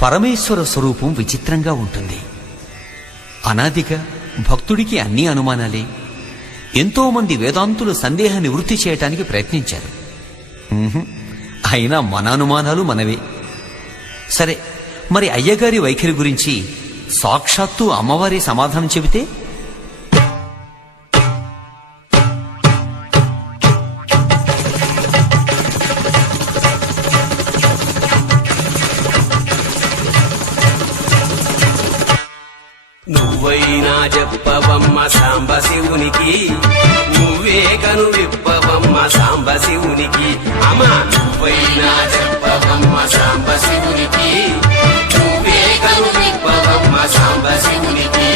పరమేశ్వర స్వరూపం విచిత్రంగా ఉంటుంది. అనాదిగా భక్తుడికి అన్ని అనుమానాలే. ఎంతోమంది వేదాంతులు సందేహ నివృత్తి చేయటానికి ప్రయత్నించారు. అయినా మన అనుమానాలు మనవే. సరే, మరి అయ్యగారి వైఖరి గురించి సాక్షాత్తు అమ్మవారి సమాధానం చెబితే? నువ్వైనా చెప్పవమ్మ సాంబ శివునికి, నువ్వే కను విప్పవమ్మ సాంబ శివునికి. అమ్మ నువ్వైనా చెప్పవమ్మ సాంబ శివునికి, నువ్వే కను విప్పవమ్మ సాంబ శివునికి.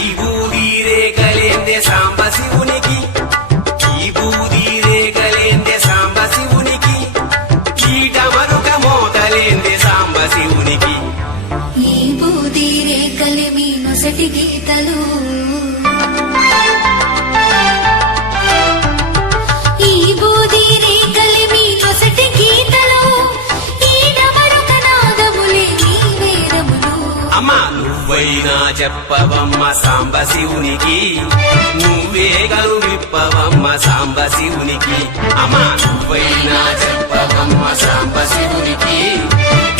ఈ బూది రేఖలేందే సాంబ శివునికి, ఈ బూది రేఖలేందే సాంబ శివునికి, కీటమరుక మోతలేందే సాంబ శివునికి. ఈ బూది రేఖలే మీ నొసటి గీతలు, ఈ బూది రేఖలే మీ నొసటి గీతలు, ఈ డమరుక నాదములే నీ వేదములు. అమ్మ నువ్వైనా చెప్పవమ్మ సాంబ శివునికి, నువ్వే కను విప్పవమ్మ సాంబ శివునికి. అమ్మ నువ్వైనా చెప్పవమ్మ సాంబ శివునికి,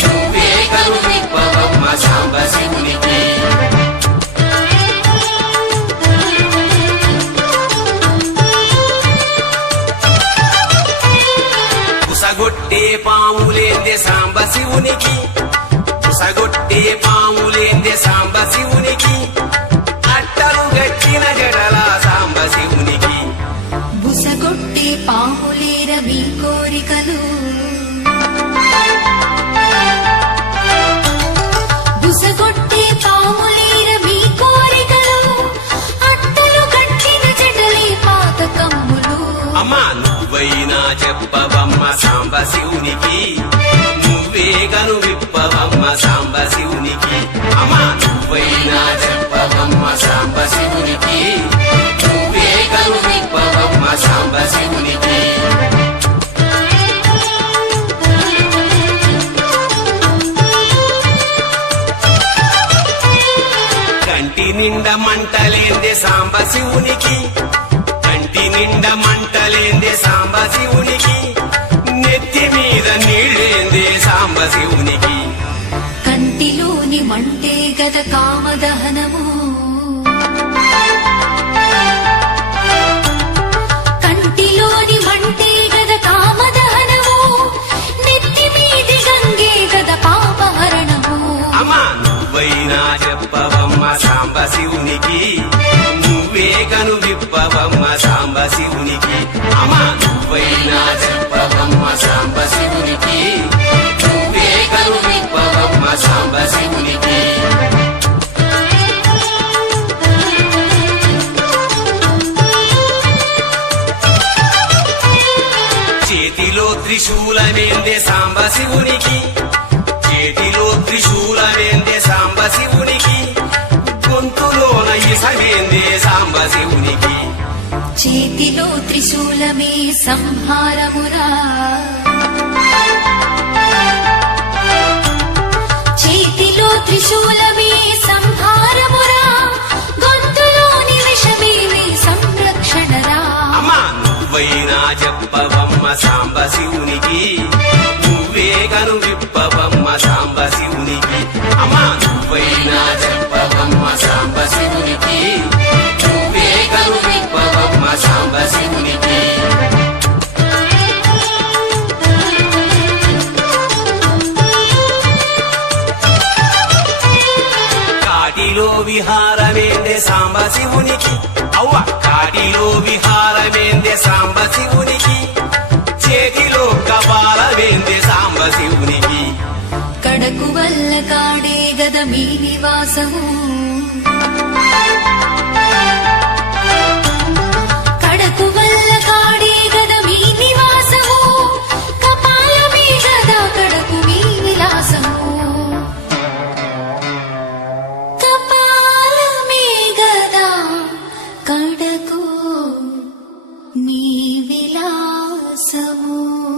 నువ్వే కను విప్పవమ్మ సాంబ శివునికి. పుసగొట్టే పాములేందే సాంబ శివునికి, పుసగొట్టే పాములేందే సాంబ శివునికి, అట్టలు గట్టిన జడల సాంబ శివునికి. బుసగొట్టే పాములేర మీ కోరికలు, బుసగొట్టే పాములేర మీ కోరికలు, అట్టలు కట్టిన చెడలే పాతకమ్ములు. అమ్మ నువ్వైనా చెప్పవమ్మ సాంబ శివునికి, నువ్వే కను విప్పవమ్మ సాంబ శివునికి. అమ్మ నువ్వైనా చెప్పవమ్మ సాంబ శివునికి, నువ్వే కను విప్పవమ్మ సాంబ శివునికి. కంటి నిండా మంటలేందే సాంబ శివునికి, కంటి నిండా మంటలేందే సాంబ శివునికి, నెత్తి మీద నీళ్ళేందే సాంబ శివునికి. కంటిలోని మంటే గద కామదహనము, కంటిలోని మంటే గద కామదహనము, నెత్తి మీది గంగే గద పాపహరణము. అమ్మ నువ్వైనా చెప్పవమ్మ సాంబ శివునికి, నువ్వే కను విప్పవమ్మ సాంబ శివునికి. అమ్మ నువ్వైనా చెప్పవమ్మ సాంబ శివునికి, నువ్వే కను విప్పవమ్మ సాంబ శివునికి. చేతిలో త్రిశూలమేందే సాంబ శివునికి, చేతిలో త్రిశూలమేందే సాంబ శివునికి, గొంతులోన ఇసమేందే సాంబ శివునికి. చేతిలో త్రిశూలమే సంహారమురా, చేతిలో త్రిశూలమే సంహారమురా, గొంతులోని విషమేమి సంరక్షణరా. అమ్మ నువ్వైనా చెప్పవమ్మ సాంబ శివునికి, నువ్వే కను విప్పవమ్మ సాంబ శివునికి. అమ్మ నువ్వైనా చెప్పవమ్మ సాంబ శివునికి, నువ్వే కను విప్పవమ్మ సాంబ శివునికి. కాటిలో విహారమేందే సాంబ శివునికి, అవ్వ కాటిలో విహారమేందే సాంబ శివునికి, చేతిలో కపాలమేందే సాంబ శివునికి. కడకు వల్ల కాడే గద మీ నివాసము, కడకు వల్ల కాడే గద మీ నివాసము, కపాలమే గద కడకు మీ విలాసము. కపాలమే గద కడకు నివాసము